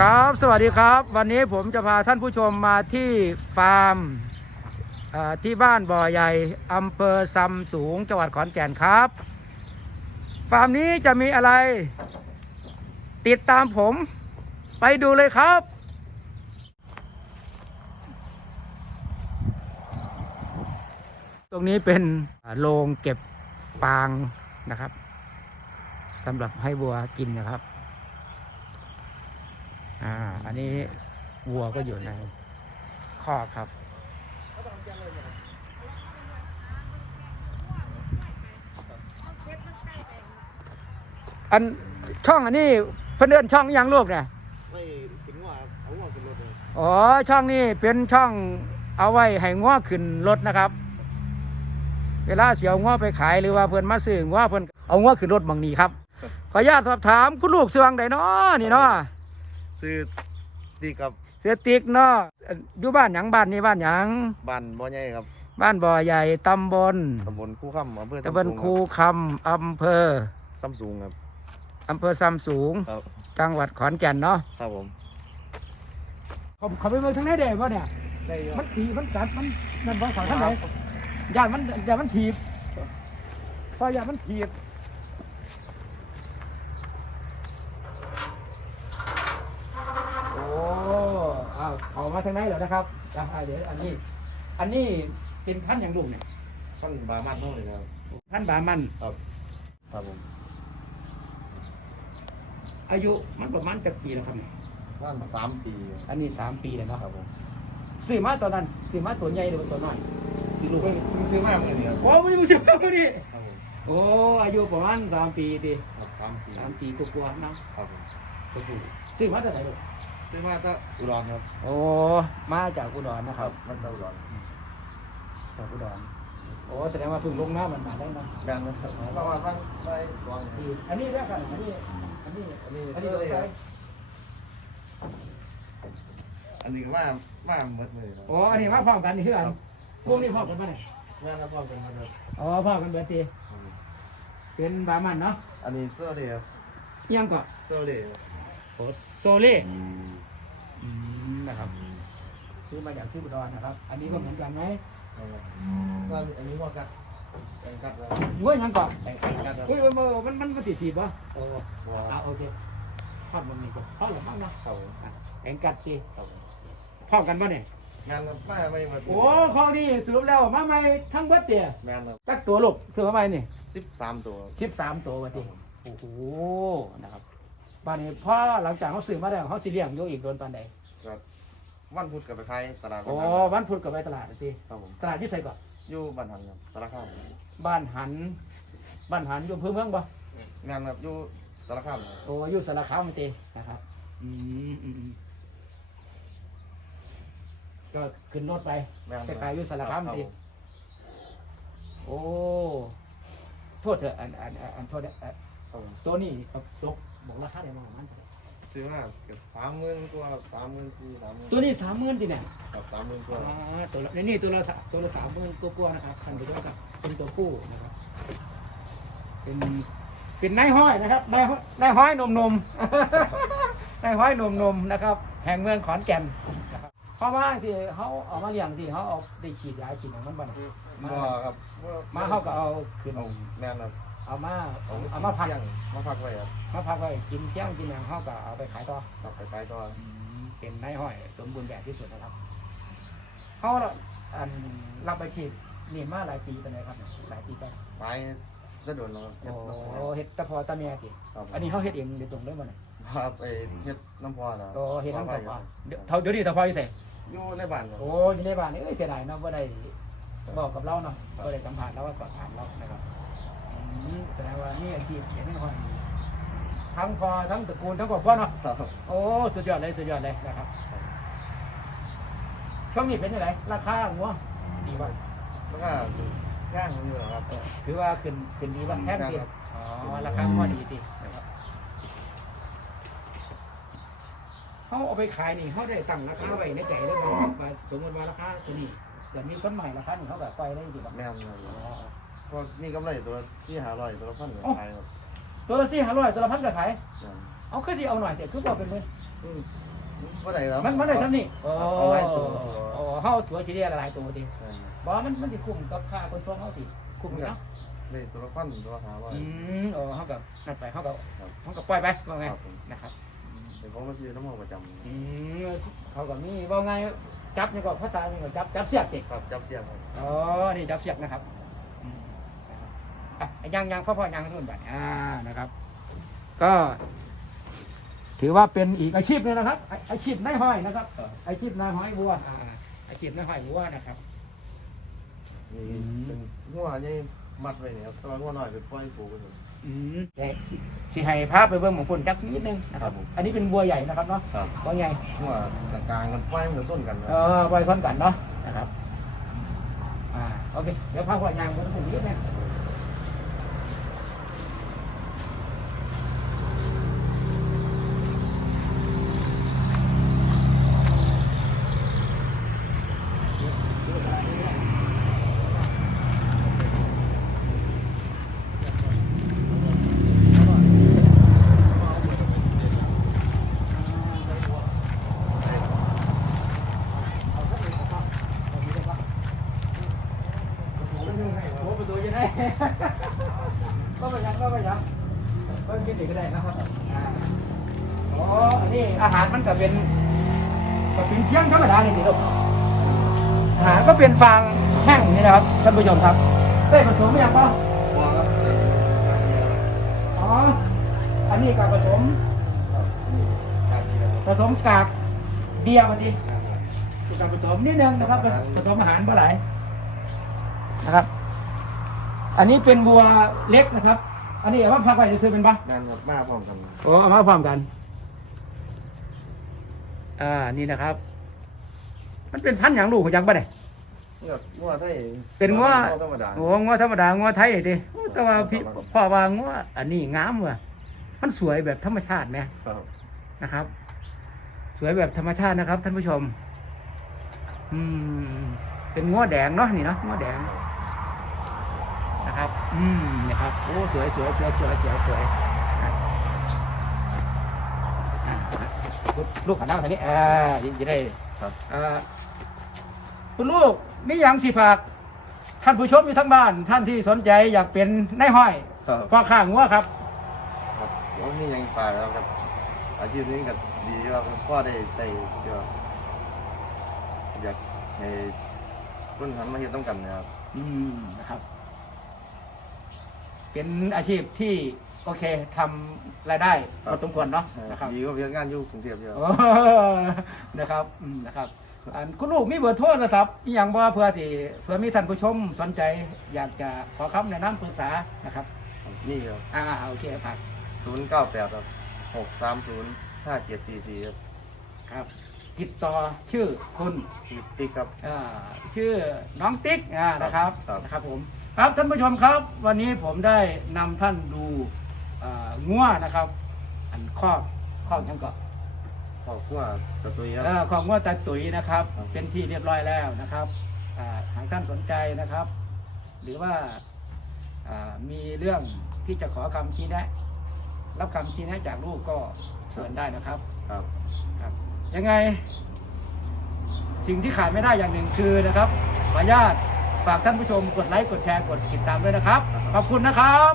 ครับสวัสดีครับ วันนี้ผมจะพาท่านผู้ชมมาที่ฟาร์มที่บ้านบ่อใหญ่อำเภอซำสูงจังหวัดขอนแก่นครับ ฟาร์มนี้จะมีอะไร ติดตามผมไปดูเลยครับ ตรงนี้เป็นโรงเก็บฟางนะครับสำหรับให้วัวกินนะครับ อ่า อันนี้วัวก็อยู่ในคอกครับอันช่องอันนี้เพื่นเดินช่องอิหยังลูกเนี่ยไม่ถึงว่าเอาว่าขึ้นรถเลยอ๋อช่องนี้เป็นช่องเอาไว้ให้ง้อขึ้นรถนะครับ เวลาเสียวง้อไปขายหรือว่าเพื่อนมาซื้อง้อเพื่อนเอาง้อขึ้นรถบางนี้ครับ ขออนุญาตสอบถามคุณลูกเสือวังใดเนาะนี่เนาะ ซื้อตีกับเสือติ๊กเนาะเอ่ออยู่บ้านหยังบ้านนี้บ้านหยังบ้านบ่อใหญ่ครับบ้านบ่อใหญ่ตำบลตำบลคู่ค่ำอำเภอตำบลคูคำอำเภอซัมซุงครับอำเภอซัมสูง ครับจังหวัดขอนแก่นเนาะครับผมเขาเขาไปเมืองทางไหนเด้วะเนี่ย ได้มันตีมันกัดมันนั่นบางฝั่งทางไหนย่านมันย่านมันถีบพอย่านมันถีบโอ้เอาเอา มาทางไหนเหรอนะครับอ่าเดี๋ยวอันนี้ อันนี้เป็นพันธุ์อย่างลูกเนี่ยท่านบามันเท่าไหร่ครับ พันธุ์บามัน ครับครับผมอายุมันประมาณจะปีแล้วครับเนี่ยบ้านสามปีอันนี้สามปีแล้วเนาะครับผมซื้อมาตอนนั้นซื้อมาตัวใหญ่หรือว่าตัวน้อยซื้อลูกเพิ่งเพิ่งซื้อมาเมื่อนี้ครับโอ้ไม่ได้มาซื้อมาพอดีครับผมโอ้อายุประมาณสามปีดีครับสามปีสามปีกว่าๆเนาะครับผมก็คือซื้อมาจากไหนลูก ซื้อมาก็อุดรครับโอ้มาจากอุดรนะครับมันจะอุดรจากอุดรโอ้แสดงว่าเพิ่งลงน้ามันมาได้เนาะแบนนะครับประมาณว่าไปตัวดีอันนี้เรียกกันอันนี้อันนี้อันนี้อันอันนี้นี้ตัวใครอันนี้ก็มามาหมดเลยครับโอ้อันนี้มาพร้อมกันนี่คือกันพวกนี้พร้อมกันปะเนี่ยแม่นะพ่อเป็นครับอ๋อพร้อมกันเบิดทีเป็นบามันเนาะอันนี้เสื้อเดียวอิหยังก็เสื้อเดียวโอ้โซเล่อืม นะครับ ซื้อมาจากที่อุดรนะครับ อันนี้ก็เหมือนกันไหมก็อันนี้ว่ากัดกัดแล้วอยู่ว่าหยังก่อนกัดแล้วเฮ้ยมันมันมันมันติดถีบป่ะโอ้ว้าอ่าวโอเคทอดมันนี่ก่อนทอดหรือมั้งเนาะครับผมอะแข่งกัดตีครับพร้อมกันป่ะเนี่ยงานมาไม่มาโอ้ข้อนี้สรุปแล้วมาใหม่ทั้งเบิดเตี่ยงานตักตัวลูกซื้อมาใหม่นี่สิบสามตัวสิบสามตัววะตีโอ้โหนะครับบ้านนี้พอหลังจากเขาซื้อมาแล้วเขาสิเลี้ยงอยู่อีกโดนปานใดครับ วันพุธกับไปขายตลาดโอ้วันพุธก็ไปตลาดตีครับผมตลาดที่ใส่ก่อนอยู่บ้านหันครับสารคามบ้านหัน บ้านหันอยู่อำเพื้นเมืองปะงานครับอยู่สารคามครับโอ้อยู่สารคามมันตีนะครับอืมอืมอืมก็ขึ้นรถไปงานไปขายอยู่สารคามสิโอ้โทษเถอะอันอันอันอันโทษเถอะอันครับผมตัวนี้ครับตกบอกราคาได้ประมาณเท่าไหร่ ซื้อมาเกือบสามหมื่นกว่าสามหมื่นสี่สามหมื่นตัวนี้สามหมื่นดิเนี่ยกับสามหมื่นกอ๋ว่าอตัวละนี่ตัวละสามตัวละสามหมื่นกว่าๆนะครับคันไปด้วยครับเป็นตัวผู้นะครับ เป็นเป็นนายห้อยนะครับนายห้อยนายห้อยหนมนมๆ นายห้อยหนมนมๆนะครับ แห่งเมืองขอนแก่นนะครับเพราะว่าที่เขาเอามาเลี้ยงสิเขาเอาได้ฉีดยาฉีดอย่างมันบ้างบ่ครับมาเขาก็เอาขึ้นเอาแม่นครับ เอามาเอามาพักเที่ยงมาพักไว้ครับมาพักไว้กินเที่ยงกินอย่างเขาก็เอาไปขายต่อกลับไปขายต่อเป็นนายห้อย สมบูรณ์แบบที่สุดนะครับเขาอันรับอาชีพนี่มาหลายปีเป็นไงครับ หลายปีไปขายได้โดนแล้วครับโอ้เฮ็ดแตะพอตะเมียติครับอันนี้เขาเฮ็ดเองโดยตรงเลยมันครับไปเฮ็ดน้ำพอนะโอ้เฮ็ดทั้งตะพอเดี๋ยวเท่าเดี๋ยวนี้ตะพออยู่ไสอยู่ในบ้านครับโอ้อยู่ในบ้านนี่เอ้ยเสียดายเนาะบ่ได้บอกกับเราเนาะบ่ได้สัมผัสเราว่าสอบถามเรานะครับ อืมแสดงว่านี่อาชีพเขียนห้อยทั้งพอทั้งตระกูลทั้งครอบครัวเนาะครับ โอ้สุดยอดเลยสุดยอดเลยนะครับช่วงนี้เป็นยังไงราคาหัวดีป่ะแล้วก็ย่างอยู่ครับ ถือว่าขึ้นขึ้นดีป่ะแทบดีครับ อ๋อราคาหัวดีดีนะครับเขาเอาไปขายนี่เขาได้ตั้งราคาไว้ในใจแล้วว่าสมมติว่าราคาตัวนี้เกิดมีคนใหม่ราคานี่เขาแบบไปได้ดีป่ะแม่นครับพอ มีกำไรตัวละสี่ห้าร้อยตัวละพันขายครับตัวละสี่ห้าร้อยตัวละพันก็ขายใช่โเอาคือสิเอาหน่อยแต่คือบอกเป็นมืออืมบ่ได้แล้วมันมันได้ทำนี่โอ้เอาหลายตัวโอ้เฮาตัวสิเรียกหลายตัวดิบ่มันมันสิคุ้มกับค่าคนส่งเฮาสิคุ้มอยู่เนาะได้ตัวละพันตัวละห้าร้อยอืมโอ้เฮากับนั่นไปเฮากับครับเฮากับปล่อยไปว่าไงครับผมนะครับเป็นของมาซื้อน้ำมันประจอืมเขากับมีว่าไงจับนี่ก็ภาษานี่ก็จับจับเสียกสิำครับจับเสียงครับอ๋อนี่จับเสียกนะครับอืมนะครับอะ ยังยังพ่อพ่อยังนู่นไปอ่านะครับ ก็ ถือว่าเป็นอีกอาชีพหนึงนะครับ อาอาชีพนายห้อยนะครับ อาชีพนายห้อยวัวอ่าอาชีพนายห้อยวัวนะครับ นี่เป็นหัวใหญ่มัดไว้เนี่ยครับแต่ว่าหัวน้อยเป็นปล่อยผูกไปเลยอืมแต่สิสิให้ภาพไปเบิ่งของคนจักนิดนึงนะครับครับผม อันนี้เป็นวัวใหญ่นะครับเนาะครับวัวใหญ่หัวกลางๆกันปล่อยมันส้นกันนะเออไว้ซ้อนกันเนาะนะครับ อ่า โอเค เดี๋ยวพาหัวยางไปตรงนี้นะโอ้ประตูจะได้ ก็ไปยังก็ไปยังก็กินอีกก็ได้นะครับอ๋ออันนี้อาหารมันก็เป็นก็เป็นเที่ยงธรรมดาเลยทีลูกอาหารก็เป็นฟางแห้งนี่นะครับท่านผู้ชมครับได้ผสมไหมยังเปล่าพอครับอ๋อ อันนี้กับผสมผสมกากเบียร์มาดิกับผสมนิดนึงนะครับผสมอาหารเมื่อไหร่นะครับ อันนี้เป็นวัวเล็กนะครับ อันนี้เอามาพักไว้จะซื้อเป็นปะนั่นครับมาพร้อมกันโอ้เอามาพร้อมกัน อ่า นี่นะครับ มันเป็นพันธุ์อย่างลูกของยังปะเนี่ยนี่ก็งัวไทยเป็นงัวธรรมดาโอ้งัวธรรมดางัวไทยดิโอ้แต่ว่าพี่พ่อว่างัวอันนี้งามว่ะมันสวยแบบธรรมชาติไหมครับนะครับ สวยแบบธรรมชาตินะครับ ท่านผู้ชม อืม เป็นง้อแดงเนาะนี่เนาะง้อแดง นะครับ อืมนะครับ โอ้ สวยสวยสวยสวยสวยสวยอะอะลูกขันน้ำทางนี้ อ่าจะได้ครับอ่าคุณลูกมีอย่างสิฝากท่านผู้ชมอยู่ทั้งบ้าน ท่านที่สนใจอยากเป็นนายห้อยครับพ่อข้างงัวครับครับแล้วนี่ยังปลาแล้วครับ อาชีพนี้ก็ดีว่าพ่อได้ใส่เดียวอยากให้ต้นหันมาเฮ็ดต้องกันนะครับ อืมนะครับ เป็นอาชีพที่โอเคทำรายได้พอสมควรเนาะนะครับดีก็เพียงงานอยู่กรุงเทพเยอะโอ้นะครับอืมนะครับอันคุณลูกมีเบอร์โทรศัพท์อหย่างบ่เพื่อที่เพื่อมีท่านผู้ชมสนใจอยากจะขอคำแนะนำปรึกษานะครับ นี่ครับอ่าโอเคครับศูนย์เก้าแปดครับหกสามศูนย์ห้าเจ็ดสี่สี่ครับครับ ติดต่อชื่อคุณชื่อติ๊กครับ อ่าชื่อน้องติ๊กอ่านะครับครับ นะครับผมครับท่านผู้ชมครับ วันนี้ผมได้นำท่านดูอ่างัวนะครับ อันครอบครอบยังก็ขอบคุณกระตุยคเอรับอของงัวตาตุ๋ยนะครับครับ เป็นที่เรียบร้อยแล้วนะครับอ่าหากท่านสนใจนะครับ หรือว่าอ่ามีเรื่องที่จะขอคำชี้แนะ รับคำชี้แนะจากลูกก็เชิญได้นะครับครับ ครับ ยังไง สิ่งที่ขาดไม่ได้อย่างหนึ่งคือนะครับขออนุญาตฝากท่านผู้ชมกดไลค์กดแชร์กดติดตามด้วยนะครับ ขอบคุณนะครับ